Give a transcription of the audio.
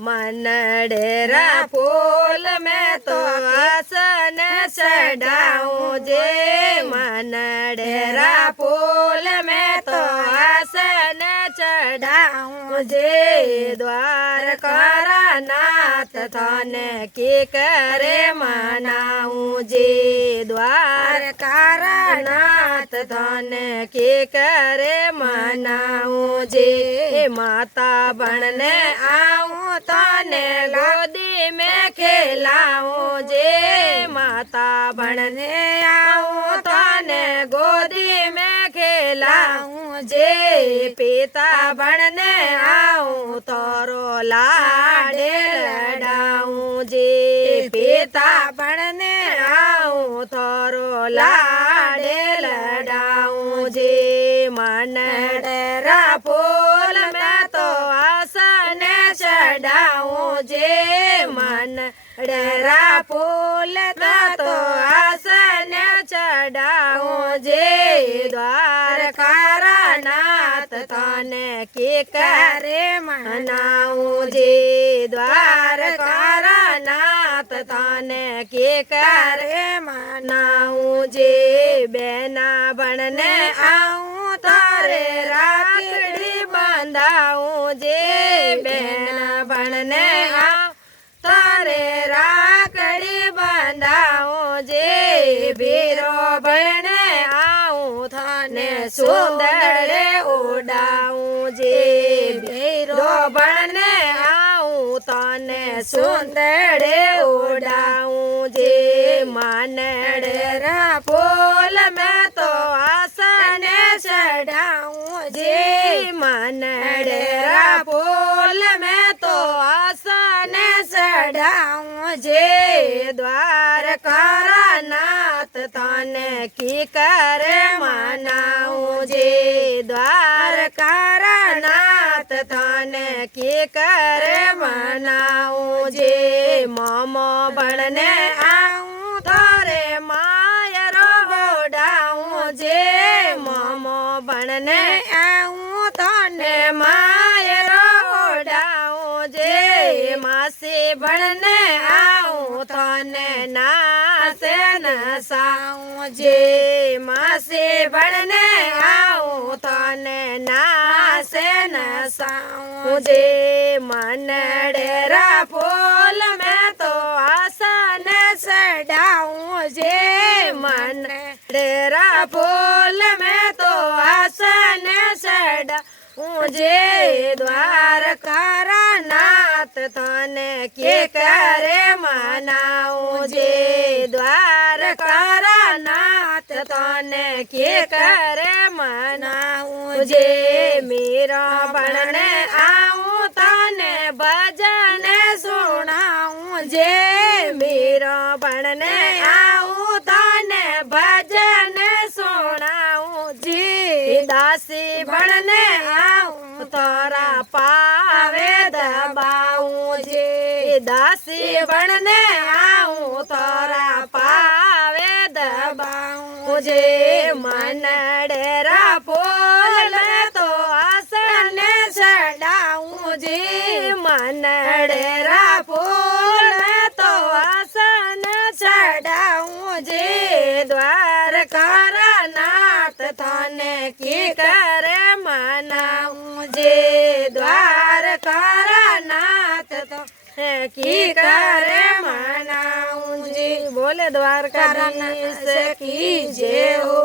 मनडेरा फूल में तो आसन चढ़ाऊं जे मनडेरा फूल में तो आसन चढ़ाऊं जे द्वार करा नाथ थाने की करे मनाऊं जे द्वार करा नाथ थाने की करे मनाऊं जे माता बनने आऊं थाने गोदी में खिलाऊं जे माता बनने आऊं थाने गोदी में खिलाऊं जे पिता बनने आऊं तोरो लाडे लड़ाऊं जे पिता बनने आऊं तोरो लाडे लड़ाऊं जे मनडेरा फूल में तो आसन चढ़ाऊं जे मनडेरा फूल में तो आसन चढ़ाऊं जे द्वार करा नाथ थाने की करे मनाऊं जे द्वार करा नाथ थाने की करे मनाऊं जे बेना बनने आऊं तारे राखड़ी बांधाऊं जे बेना बनने आऊं तारे राखड़ी बांधाऊं जे भीरो बनने आऊं थाने सुंदरे उड़ाऊं जे भीरो बनने आऊं थाने सुंदरे उड़ाऊं जे मनडेरा फूल में तो आसन चढ़ाऊं जे मनडेरा फूल में तो आसन चढ़ाऊं जे द्वार करा नाथ थाने की करे मनाऊं जे द्वार करा नाथ थाने की करे मनाऊं जे मोमो बनने आऊं थारे मायरो उड़ाऊं जे मोमो बनने आऊं थाने मायरो उड़ाऊं जे मासी बनने आऊं थाने नासे नसाऊं जे मासी बनने आऊं थाने नासे नसाऊं जे मनडेरा फूल में तो आसन चढ़ाऊं जे मनडेरा फूल में तो आसन चढ़ाऊं जे द्वार करा नाथ थाने की करे मनाऊं जे द्वार करा नाथ थाने की करे मनाऊं जे मीरा बनने आऊं थाने भजन सुनाऊं जे मीरा बनने आऊं थाने भजन सुनाऊं जी दासी बनने आऊं तोरा पावे दबाऊं जी दासी बनने आऊं तोरा पावे दबाऊं जे मनडेरा फूल तो आसन चढ़ाऊं जी मनडेरा फूल तो आसन चढ़ाऊं जी द्वार करा नाथ थाने की करे मनाऊं जी द्वार करा नाथ तो की करे मनाऊं जी बोले द्वारकाधीश की जय हो।